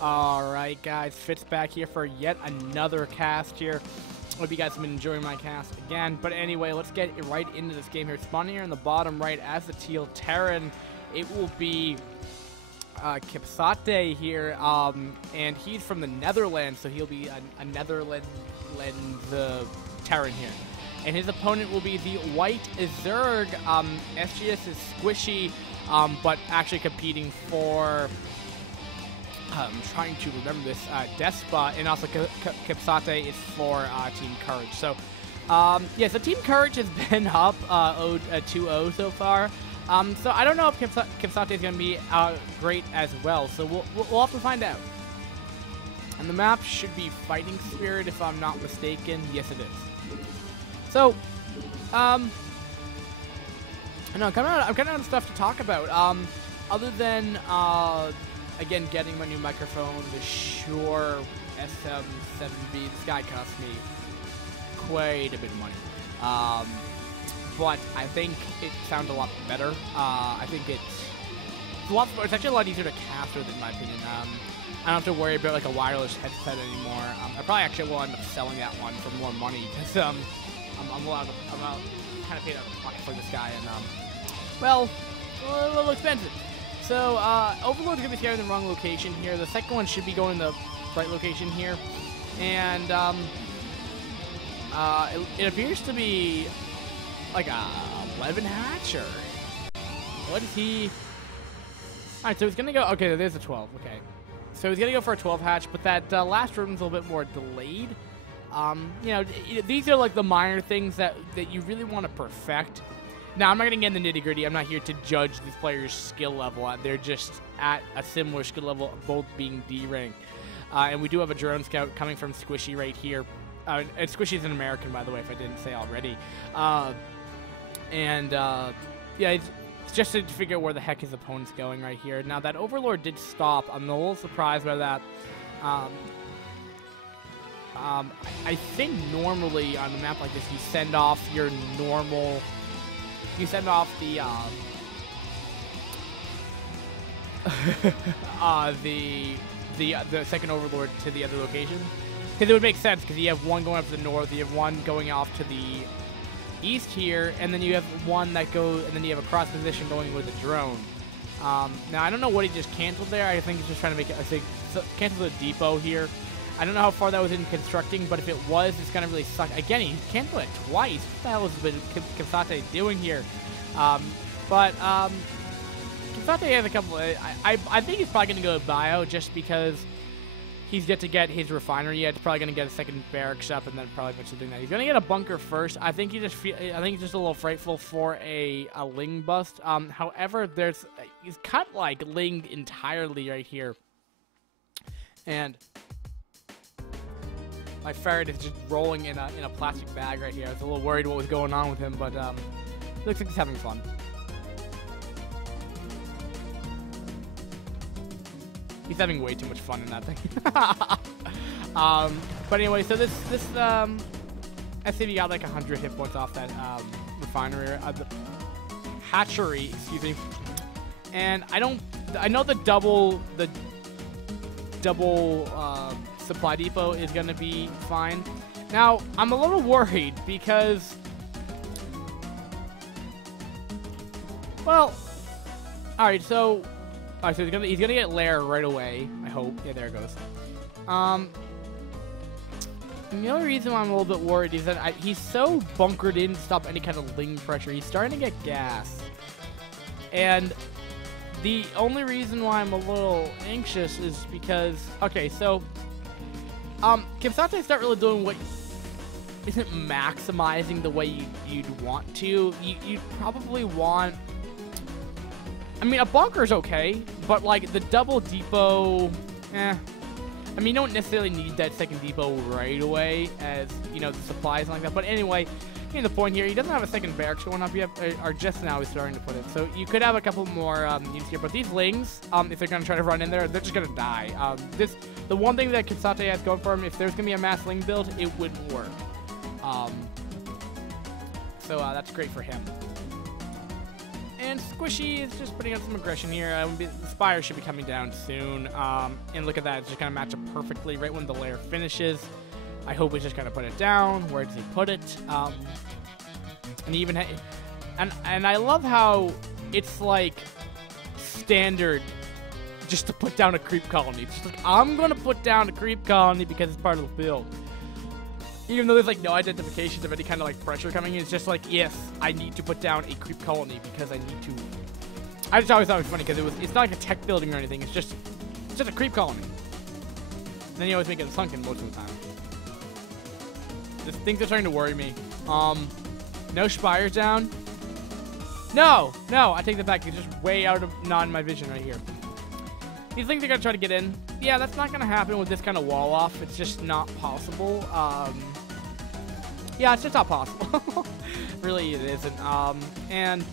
Alright guys, Fitz back here for yet another cast here. Hope you guys have been enjoying my cast again. But anyway, let's get right into this game here. Spawning here in the bottom right as the Teal Terran, it will be Kipsate here, and he's from the Netherlands, so he'll be a Netherlands Terran here. And his opponent will be the White Zerg. SGS is squishy, but actually competing for... I'm trying to remember this, DeSPA, and also Kipsate is for Team Courage. So, yeah, so Team Courage has been up 2-0 so far. So I don't know if Kipsate is going to be great as well. So we'll have to find out. And the map should be Fighting Spirit, if I'm not mistaken. Yes, it is. So, I know I'm kind of out of stuff to talk about. Other than again, getting my new microphone, the Shure SM7B. This guy cost me quite a bit of money. But I think it sounds a lot better. I think it's actually a lot easier to cast with, in my opinion. I don't have to worry about like a wireless headset anymore. I probably actually will end up selling that one for more money because I'm kind of paid out of pocket for this guy, and well, a little expensive. So, Overlord's going to be carrying the wrong location here. The second one should be going the right location here. And, it appears to be like a 11 hatch, or what is he? Alright, so he's going to go, okay, there's a 12, okay. So he's going to go for a 12 hatch, but that last room's a little bit more delayed. You know, these are like the minor things that you really want to perfect. Now, I'm not going to get in the nitty-gritty. I'm not here to judge these players' skill level. They're just at a similar skill level, both being D-rank. And we do have a drone scout coming from Squishy right here. And Squishy's an American, by the way, if I didn't say already. Yeah, it's just to figure out where the heck his opponent's going right here. Now, that Overlord did stop. I'm a little surprised by that. I think normally on a map like this, you send off your normal... You send off the the second Overlord to the other location, because it would make sense, because you have one going up to the north, you have one going off to the east here, and then you have one that goes, and then you have a cross position going with the drone. Now I don't know what he just canceled there. I think he's just trying to make it. I think cancel the depot here. I don't know how far that was in constructing, but if it was, it's going to really suck. Again, he canceled it twice. What the hell is Kipsate doing here? Kipsate has a couple of... I think he's probably going to go to Bio just because he's yet to get his refinery yet. He's probably going to get a second barracks up and then probably eventually doing that. He's going to get a bunker first. I think he's just a little frightful for a Ling bust. However, he's cut like Ling entirely right here. And... my ferret is just rolling in a plastic bag right here. I was a little worried what was going on with him, but looks like he's having fun. He's having way too much fun in that thing. But anyway, so this SCV got like 100 hit points off that refinery, the hatchery, excuse me. And I know the double supply depot is going to be fine. Now, I'm a little worried because, well, alright, so he's gonna get Lair right away, I hope. Yeah, there it goes. The only reason why I'm a little bit worried is that he's so bunkered in to stop any kind of Ling pressure. He's starting to get gas. And the only reason why I'm a little anxious is because, okay, so Kipsate's not really doing what isn't maximizing the way you'd want to. You'd probably want... I mean, a bunker's okay, but, like, the double depot, I mean, you don't necessarily need that second depot right away, as, you know, the supplies like that. But anyway, the point here, he doesn't have a second barracks going up yet, or just now he's starting to put it. So you could have a couple more units here. But these Lings, if they're going to try to run in there, they're just going to die. The one thing that Kipsate has going for him, if there's going to be a mass Ling build, it wouldn't work. So that's great for him. And Squishy is just putting out some aggression here. The Spire should be coming down soon. And look at that. It's just going to match up perfectly right when the lair finishes. I hope he's just going to put it down. Where does he put it? And even... And I love how it's, like, standard just to put down a creep colony. It's just like, I'm going to put down a creep colony because it's part of the build. Even though there's, like, no identification of any kind of, like, pressure coming in, it's just like, yes, I need to put down a creep colony because I need to. I just always thought it was funny because it's not like a tech building or anything. It's just a creep colony. And then you always make it sunken most of the time. Things are starting to worry me. No Spires down. No, I take that back. It's just way out of not in my vision right here. These things are gonna try to get in. Yeah, that's not gonna happen with this kind of wall off. It's just not possible. Yeah, it's just not possible. Really, it isn't. And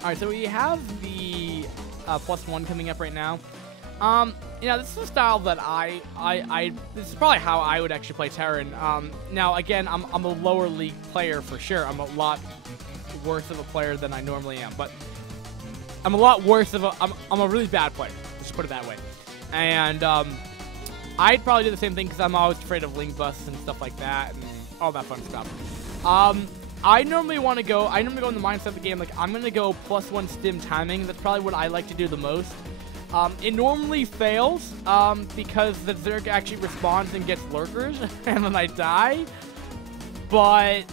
all right, so we have the +1 coming up right now. You know, this is a style that this is probably how I would actually play Terran. Now, again, I'm a lower league player for sure. I'm a lot worse of a player than I normally am, but I'm a lot worse of I'm a really bad player. Let's just put it that way. And I'd probably do the same thing because I'm always afraid of link busts and stuff like that and all that fun stuff. I normally in the mindset of the game like I'm gonna go +1 stim timing. That's probably what I like to do the most. It normally fails because the Zerg actually responds and gets lurkers, and then I die. But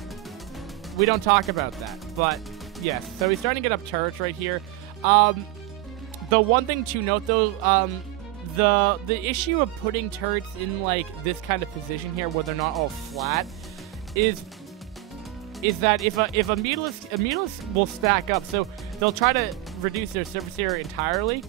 we don't talk about that. But yes, so he's starting to get up turrets right here. The one thing to note though, the issue of putting turrets in like this kind of position here, where they're not all flat, is that if a Meatless will stack up, so they'll try to reduce their surface area entirely.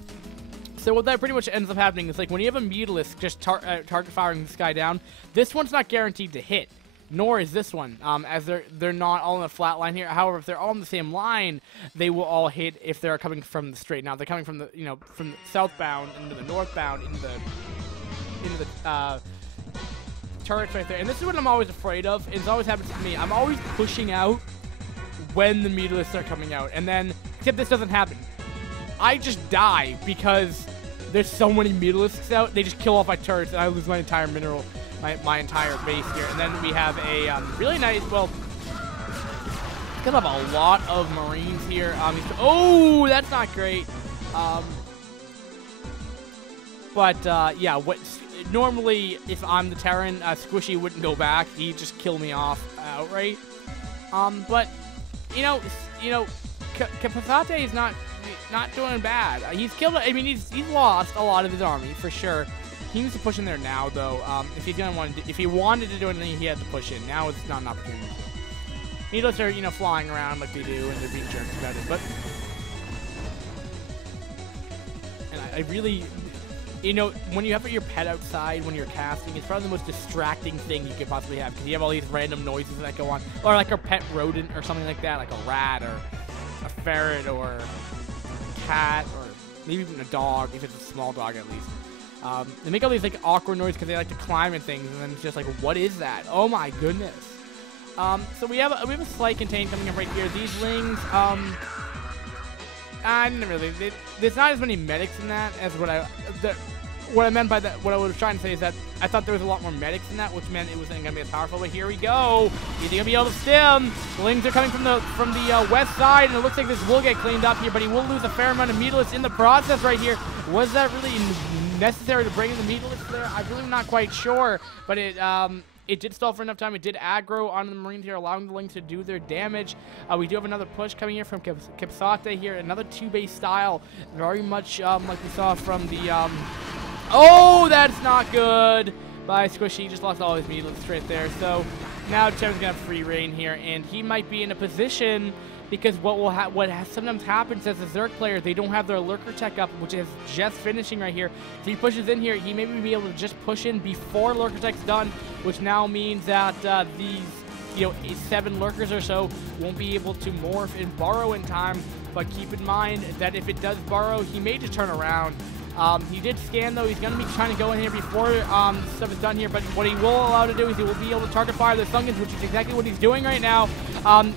So what that pretty much ends up happening is like when you have a Meatless just target firing this guy down, this one's not guaranteed to hit. Nor is this one, as they're not all in a flat line here. However, if they're all in the same line, they will all hit if they're coming from the straight. Now, if they're coming from the from the southbound into the northbound into the turrets right there. And this is what I'm always afraid of. It's always happens to me. I'm always pushing out when the Meatless are coming out, and then except this doesn't happen. I just die because there's so many Meatless out. They just kill off my turrets, and I lose my entire mineral. My entire base here. And then we have a really nice, well, because I have a lot of Marines here. Oh, that's not great. Yeah, normally if I'm the Terran, Squishy wouldn't go back. He'd just kill me off outright. But you know, Kipsate is not doing bad. He's killed. I mean, he's lost a lot of his army for sure. He needs to push in there now, though. If he wanted to do anything, he had to push in. Now it's not an opportunity. Needless are, flying around like they do, and they're being jerks about it. But, and I really, when you have your pet outside when you're casting, it's probably the most distracting thing you could possibly have because you have all these random noises that go on, or like a pet rodent or something like that, like a rat or a ferret or a cat or maybe even a dog if it's a small dog at least. They make all these like awkward noises because they like to climb and things, and then it's just like, what is that? Oh my goodness! So we have a slight contain coming up right here. These lings, I didn't really. There's not as many medics in that as what I meant by that. What I was trying to say is that I thought there was a lot more medics in that, which meant it wasn't gonna be as powerful. But here we go. He's gonna be able to stim. The lings are coming from the west side, and it looks like this will get cleaned up here, but he will lose a fair amount of Meatless in the process right here. Was that really necessary to bring in the Meatless there? I'm really not quite sure, but it did stall for enough time. It did aggro on the Marines here, allowing the Lings to do their damage. We do have another push coming here from Kipsate here. Another 2-base style, very much like we saw from the... Oh, that's not good by Squishy. He just lost all his Meatless right there. So now Terran's going to have free reign here, and he might be in a position... Because what sometimes happens as a Zerg player, they don't have their Lurker tech up, which is just finishing right here. If he pushes in here, he may be able to just push in before Lurker tech's done, which now means that these 7 Lurkers or so won't be able to morph and burrow in time. But keep in mind that if it does burrow, he may just turn around. He did scan, though. He's going to be trying to go in here before stuff is done here, but what he will allow to do is he will be able to target fire the Sunkens, which is exactly what he's doing right now.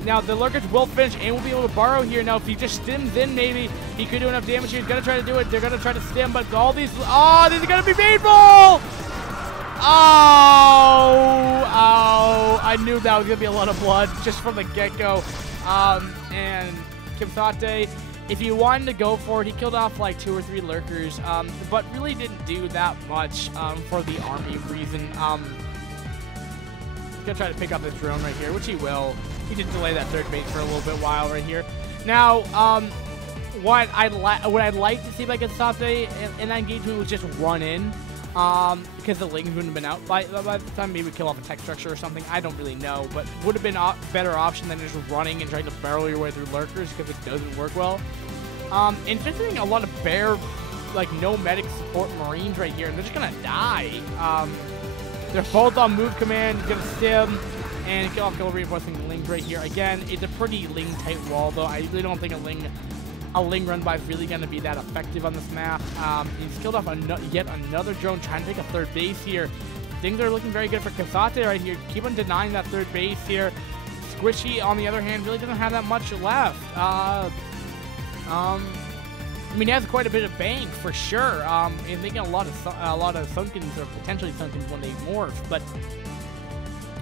Now, the Lurkers will finish and will be able to borrow here. Now, if he just stims in, maybe he could do enough damage here. He's going to try to do it. They're going to try to stim, but all these... Oh, these are going to be painful! Oh, I knew that was going to be a lot of blood just from the get-go. And Kipsate, if he wanted to go for it, he killed off like 2 or 3 Lurkers, but really didn't do that much for the army reason. He's going to try to pick up this drone right here, which he will. He did delay that third base for a little bit while right here. Now, what I'd like to see by Kipsate in that engagement was just run in. Because the Lings wouldn't have been out by the time, maybe kill off a tech structure or something. I don't really know, but would have been a better option than just running and trying to barrel your way through Lurkers because it doesn't work well. And just seeing a lot of bare, like, no medic support Marines right here, and they're just gonna die. They're both on move command, gonna stim, and kill off kill reinforcing the Lings right here. Again, it's a pretty Ling tight wall, though. I really don't think a Ling run by is really going to be that effective on this map. He's killed off yet another drone trying to take a third base here. Things are looking very good for Kipsate right here. Keep on denying that third base here. Squishy, on the other hand, really doesn't have that much left. I mean, he has quite a bit of bank for sure. And making a lot of Sunkens or potentially Sunkens when they morph, but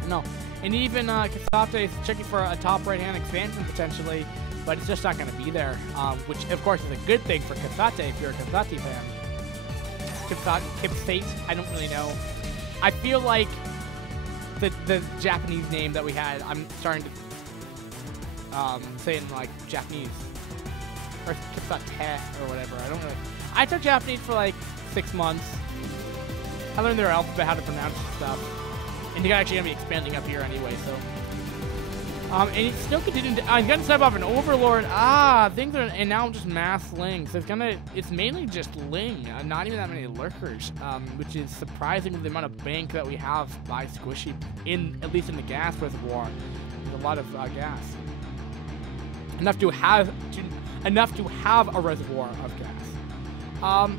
no. And even Kipsate is checking for a top right-hand expansion potentially. But it's just not going to be there, which, of course, is a good thing for Kipsate if you're a Kipsate fan. Kipsate, I don't really know. I feel like the Japanese name that we had, I'm starting to say in, like, Japanese. Or Kipsate or whatever. I don't really... I took Japanese for, like, 6 months. I learned their alphabet, how to pronounce stuff. And you're actually going to be expanding up here anyway, so... and he's still continuing to, he's gonna step off an Overlord. Things are, and now just mass Ling. So it's mainly just Ling, not even that many Lurkers, which is surprising with the amount of bank that we have by Squishy, at least in the gas reservoir. There's a lot of gas. Enough to have a reservoir of gas.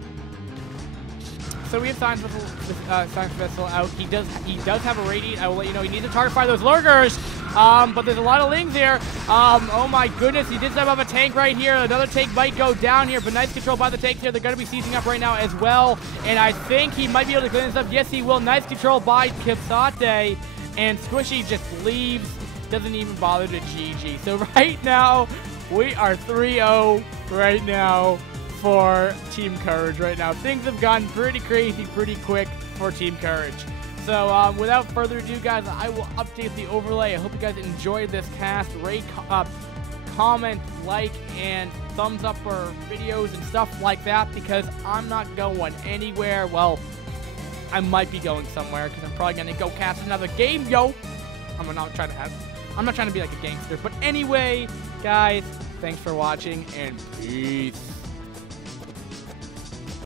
So we have Science Vessel out. He does have a radiant. I will let you know he needs to target fire those Lurkers. But there's a lot of Lings here. Oh my goodness, he did step up a tank right here. Another tank might go down here, but nice control by the tanks here. They're going to be seizing up right now as well. And I think he might be able to clean this up. Yes, he will. Nice control by Kipsate. And Squishy just leaves. Doesn't even bother to GG. So right now, we are 3-0 right now for Team Courage right now. Things have gotten pretty crazy pretty quick for Team Courage. So without further ado, guys, I will update the overlay. I hope you guys enjoyed this cast. Rate, comment, like, and thumbs up for videos and stuff like that, because I'm not going anywhere. Well, I might be going somewhere because I'm probably gonna go cast another game, yo. I'm not trying to be like a gangster, but anyway, guys, thanks for watching and peace.